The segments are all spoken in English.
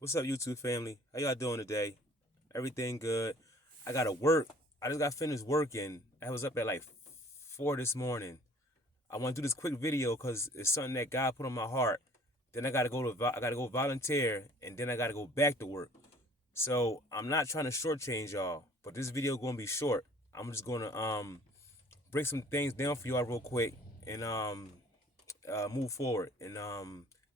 What's up, YouTube family? How y'all doing today? Everything good? I gotta work. I just got finished working. I was up at like 4 this morning. I want to do this quick video because it's something that God put on my heart. Then I gotta go volunteer, and then I gotta go back to work. So I'm not trying to shortchange y'all, but this video gonna be short. I'm just gonna break some things down for y'all real quick and move forward. And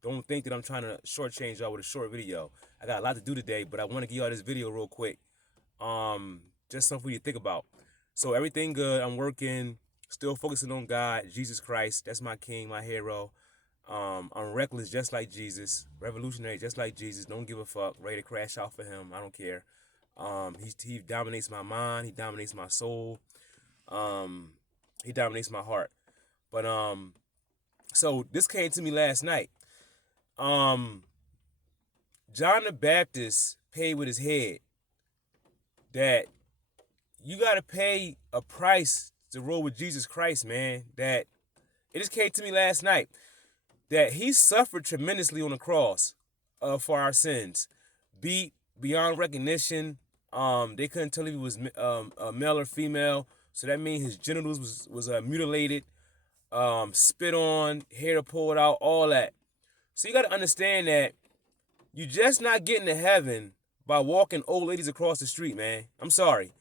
don't think that I'm trying to shortchange y'all with a short video. I got a lot to do today, but I want to give y'all this video real quick. Just something for you to think about. So everything good. I'm working, still focusing on God, Jesus Christ. That's my king, my hero. I'm reckless just like Jesus, revolutionary just like Jesus. Don't give a fuck. Ready to crash out for him. I don't care. He dominates my mind. He dominates my soul. Um, he dominates my heart. But so this came to me last night. Um, John the Baptist paid with his head that you got to pay a price to roll with Jesus Christ, man. That it just came to me last night that he suffered tremendously on the cross for our sins, beat beyond recognition. They couldn't tell if he was male or female, so that means his genitals was mutilated, spit on, hair pulled out, all that. So you got to understand that you just not getting to heaven by walking old ladies across the street, man. I'm sorry.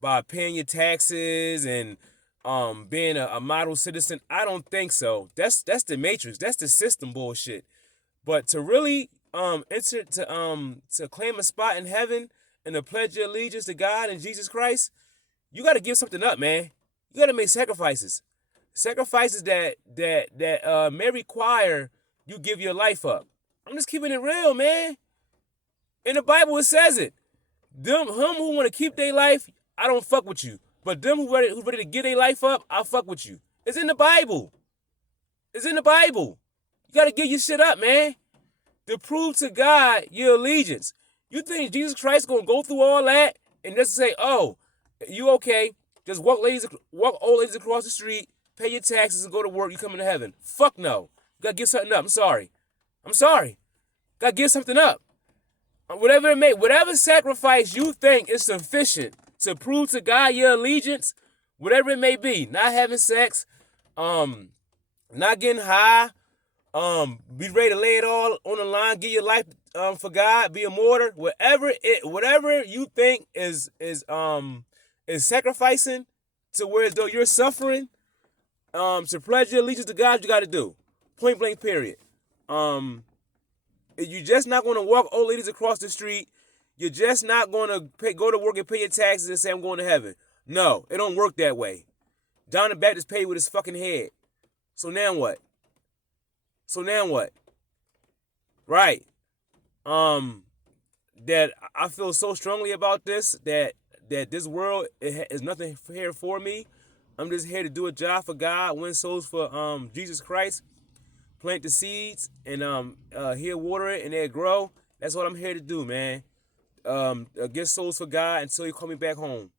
By paying your taxes and being a model citizen. I don't think so. That's the matrix. That's the system bullshit. But to really enter to claim a spot in heaven and to pledge your allegiance to God and Jesus Christ, you gotta give something up, man. You gotta make sacrifices. Sacrifices that may require you give your life up. I'm just keeping it real, man. In the Bible, it says it. Them who want to keep their life, I don't fuck with you. But them who ready to get their life up, I fuck with you. It's in the Bible. It's in the Bible. You gotta give your shit up, man. To prove to God your allegiance. You think Jesus Christ gonna go through all that and just say, "Oh, you okay? Just walk old ladies across the street, pay your taxes, and go to work. You coming to heaven?" Fuck no. You gotta give something up. I'm sorry. I'm sorry. Gotta give something up. Whatever it may, whatever sacrifice you think is sufficient to prove to God your allegiance, whatever it may be, not having sex, not getting high, be ready to lay it all on the line, give your life for God, be a martyr, whatever you think is sacrificing to where as though you're suffering, to pledge your allegiance to God, you got to do. Point blank, period. You're just not going to walk old ladies across the street. You're just not going to go to work and pay your taxes and say, "I'm going to heaven." No, it don't work that way. John the Baptist paid with his fucking head. So now what? So now what? Right. That I feel so strongly about this that this world is nothing here for me. I'm just here to do a job for God, win souls for Jesus Christ, plant the seeds, and here water it and they grow. That's what I'm here to do, man. Get souls for God until He call me back home.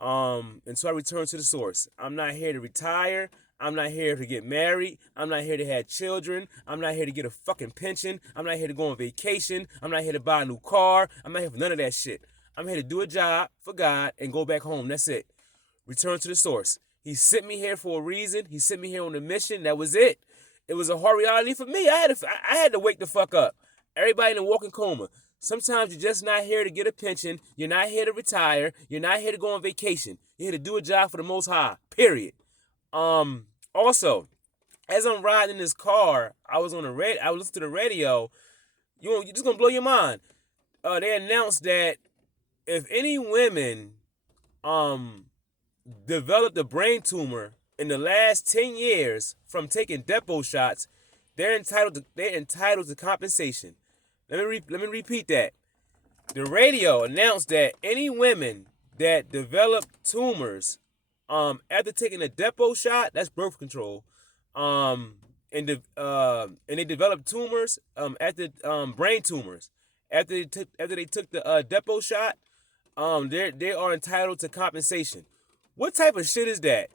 Until I return to the source. I'm not here to retire. I'm not here to get married. I'm not here to have children. I'm not here to get a fucking pension. I'm not here to go on vacation. I'm not here to buy a new car. I'm not here for none of that shit. I'm here to do a job for God and go back home. That's it. Return to the source. He sent me here for a reason. He sent me here on a mission. That was it. It was a hard reality for me. I had to wake the fuck up. Everybody in a walking coma. Sometimes you're just not here to get a pension. You're not here to retire. You're not here to go on vacation. You're here to do a job for the Most High. Period. Also, as I'm riding in this car, I was listening to the radio. You're just gonna blow your mind. They announced that if any women developed a brain tumor in the last 10 years from taking depot shots, they're entitled to compensation. Let me repeat that. The radio announced that any women that develop tumors after taking a depot shot, that's birth control, and they develop tumors after brain tumors after they took the depot shot, they are entitled to compensation. What type of shit is that?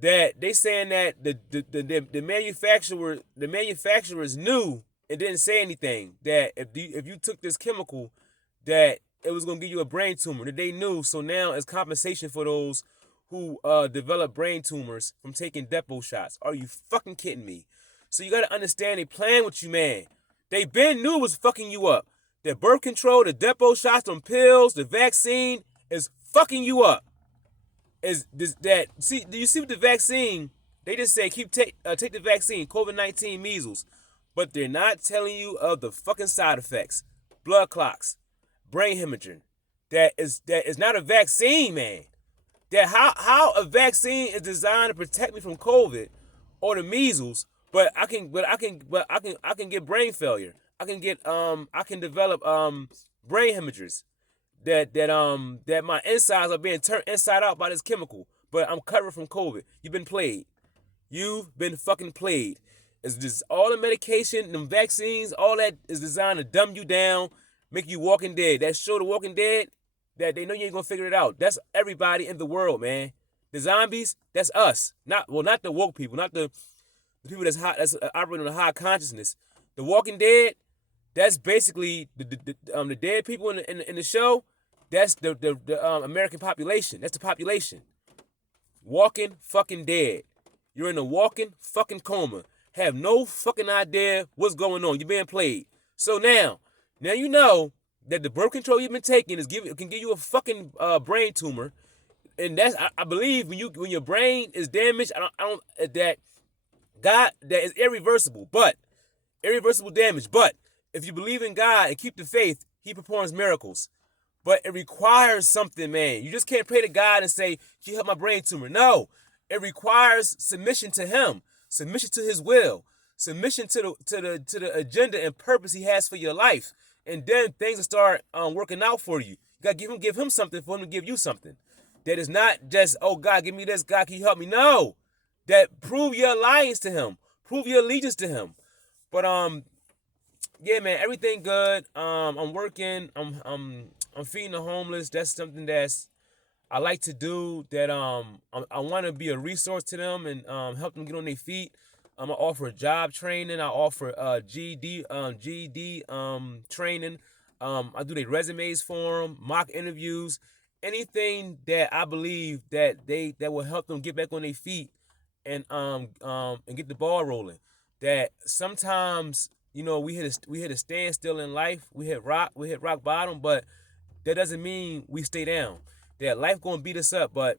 That they saying that the manufacturers knew and didn't say anything that if you took this chemical, that it was gonna give you a brain tumor. That they knew. So now, as compensation for those who develop brain tumors from taking depot shots. Are you fucking kidding me? So you gotta understand they playing with you, man. They been knew it was fucking you up. The birth control, the depot shots, them pills, the vaccine is fucking you up. Is this that? See, do you see with the vaccine? They just say take the vaccine, COVID-19, measles, but they're not telling you of the fucking side effects, blood clots, brain hemorrhaging. That is not a vaccine, man. That how a vaccine is designed to protect me from COVID or the measles, but I can get brain failure. I can develop brain hemorrhages. That my insides are being turned inside out by this chemical, but I'm covered from COVID. You've been played. You've been fucking played. It's just all the medication, the vaccines, all that is designed to dumb you down, make you Walking Dead. That show, The Walking Dead, that they know you ain't gonna figure it out. That's everybody in the world, man. The zombies, that's us. Not the woke people, not the people that's operating on a high consciousness. The Walking Dead, that's basically the dead people in the show. That's the American population. That's the population. Walking fucking dead. You're in a walking fucking coma. Have no fucking idea what's going on. You're being played. So now you know that the birth control you've been taking can give you a fucking brain tumor, and that's I believe when your brain is damaged, that is irreversible, but irreversible damage. But if you believe in God and keep the faith, He performs miracles. But it requires something, man. You just can't pray to God and say, "Can you help my brain tumor?" No, it requires submission to Him, submission to His will, submission to the agenda and purpose He has for your life, and then things will start working out for you. You gotta give Him something for Him to give you something. That is not just, "Oh God, give me this. God, can you help me?" No, that prove your alliance to Him, prove your allegiance to Him. But yeah, man, everything good. I'm working. I'm feeding the homeless. That's something I like to do. That I want to be a resource to them and help them get on their feet. I offer job training. I offer GED training. I do their resumes for them, mock interviews, anything that I believe that will help them get back on their feet and get the ball rolling. That sometimes, we hit a standstill in life. We hit rock bottom, but that doesn't mean we stay down. That life gonna beat us up, but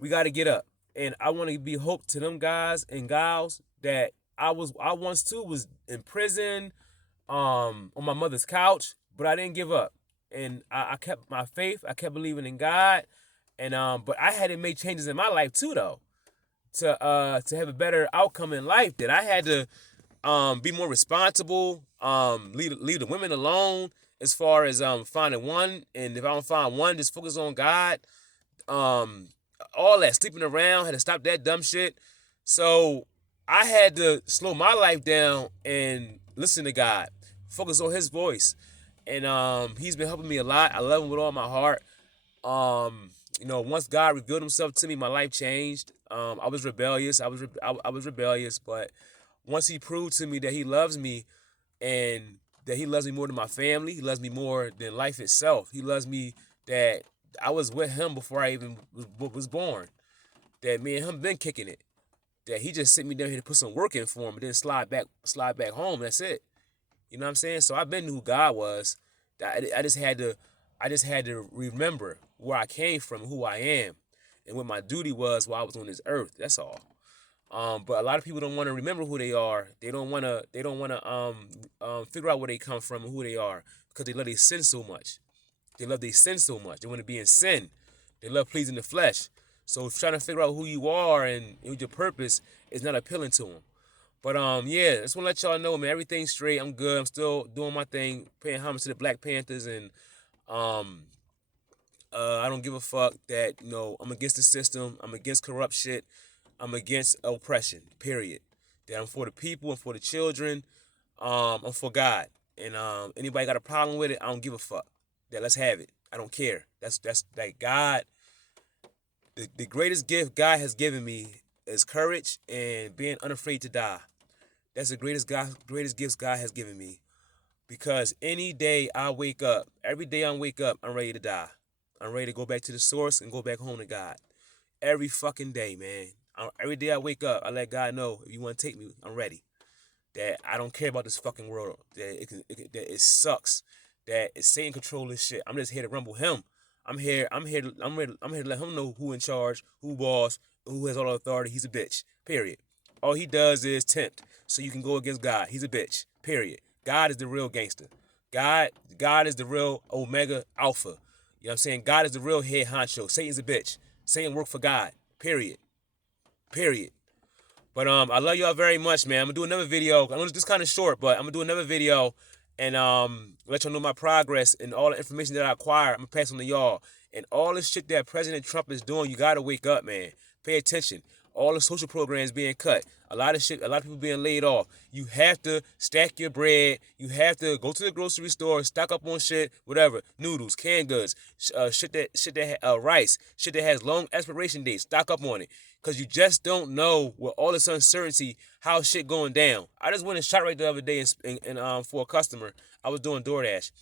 we gotta get up. And I want to be hope to them guys and gals that I once too was in prison, on my mother's couch, but I didn't give up. And I kept my faith. I kept believing in God. And but I had to make changes in my life too, though, to have a better outcome in life. That I had to be more responsible, leave the women alone as far as finding one, and if I don't find one, just focus on God. All that sleeping around, had to stop that dumb shit. So I had to slow my life down and listen to God, focus on His voice, and He's been helping me a lot. I love Him with all my heart. Once God revealed Himself to me, my life changed. I was rebellious. I was rebellious, but once He proved to me that He loves me, and that He loves me more than my family, He loves me more than life itself. He loves me that I was with Him before I even was born. That me and Him been kicking it. That He just sent me down here to put some work in for Him, and then slide back home. That's it. You know what I'm saying? So I've been who God was. I just had to remember where I came from, who I am, and what my duty was while I was on this earth. That's all. But a lot of people don't want to remember who they are. They don't want to figure out where they come from and who they are, because they love their sin so much. They love their sin so much. They want to be in sin. They love pleasing the flesh. So trying to figure out who you are and your purpose is not appealing to them. But yeah, I just want to let y'all know, man, everything's straight. I'm good. I'm still doing my thing, paying homage to the Black Panthers, and I don't give a fuck that, I'm against the system. I'm against corrupt shit. I'm against oppression, period. That I'm for the people, I'm for the children, I'm for God. And anybody got a problem with it, I don't give a fuck. That let's have it. I don't care. That's like God. The greatest gift God has given me is courage and being unafraid to die. That's the greatest gifts God has given me. Because any day I wake up, every day I wake up, I'm ready to die. I'm ready to go back to the source and go back home to God. Every fucking day, man. Every day I wake up, I let God know, if you want to take me, I'm ready. That I don't care about this fucking world. That it sucks. That it's Satan controlling shit. I'm just here to rumble him. I'm here to let him know who in charge, who boss, who has all the authority. He's a bitch. Period. All he does is tempt. So you can go against God. He's a bitch. Period. God is the real gangster. God is the real Omega Alpha. You know what I'm saying? God is the real head honcho. Satan's a bitch. Satan work for God. Period. Period. But I love y'all very much, man. I'm gonna do another video. I know this kind of short, but I'm gonna do another video and let y'all know my progress and all the information that I acquire. I'm gonna pass on to y'all. And all the shit that President Trump is doing, you gotta wake up, man. Pay attention. All the social programs being cut. A lot of people being laid off. You have to stack your bread. You have to go to the grocery store, stock up on shit, whatever. Noodles, canned goods, rice, shit that has long expiration dates. Stock up on it. Because you just don't know with all this uncertainty how shit going down. I just went and shot right the other day for a customer. I was doing DoorDash.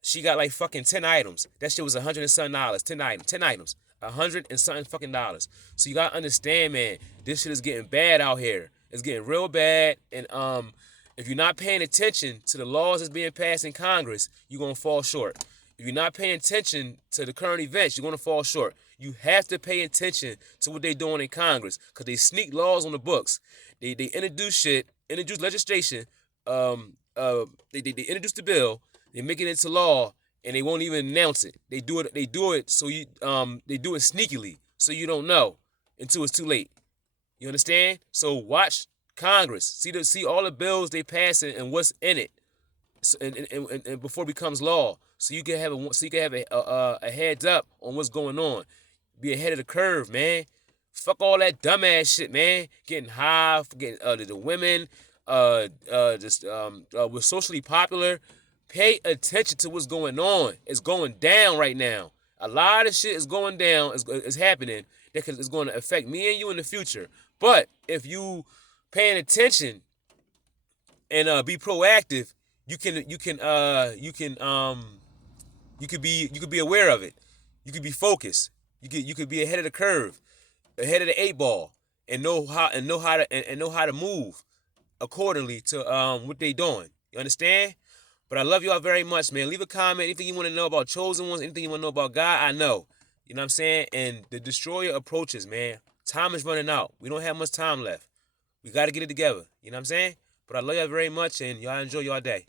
She got like fucking 10 items. That shit was $100 and something. 10 items. $100 and something fucking dollars. So you gotta understand, man, this shit is getting bad out here. It's getting real bad. And if you're not paying attention to the laws that's being passed in Congress, you're gonna fall short. If you're not paying attention to the current events, you're gonna fall short. You have to pay attention to what they're doing in Congress, because they sneak laws on the books. They introduce legislation. They introduce the bill. They make it into law, and they won't even announce it. They do it so they do it sneakily, so you don't know until it's too late. You understand? So watch Congress. See all the bills they pass and what's in it, and before it becomes law, so you can have a heads up on what's going on. Be ahead of the curve, man. Fuck all that dumbass shit, man. Getting high, getting the women, we're socially popular. Pay attention to what's going on. It's going down right now. A lot of shit is going down. Is happening that is going to affect me and you in the future. But if you paying attention and be proactive, you could be aware of it. You could be focused. You could be ahead of the curve, ahead of the 8 ball, and know how to move accordingly to what they doing. You understand? But I love y'all very much, man. Leave a comment. Anything you want to know about Chosen Ones, anything you want to know about God, I know. You know what I'm saying? And the destroyer approaches, man. Time is running out. We don't have much time left. We got to get it together. You know what I'm saying? But I love y'all very much, and y'all enjoy y'all day.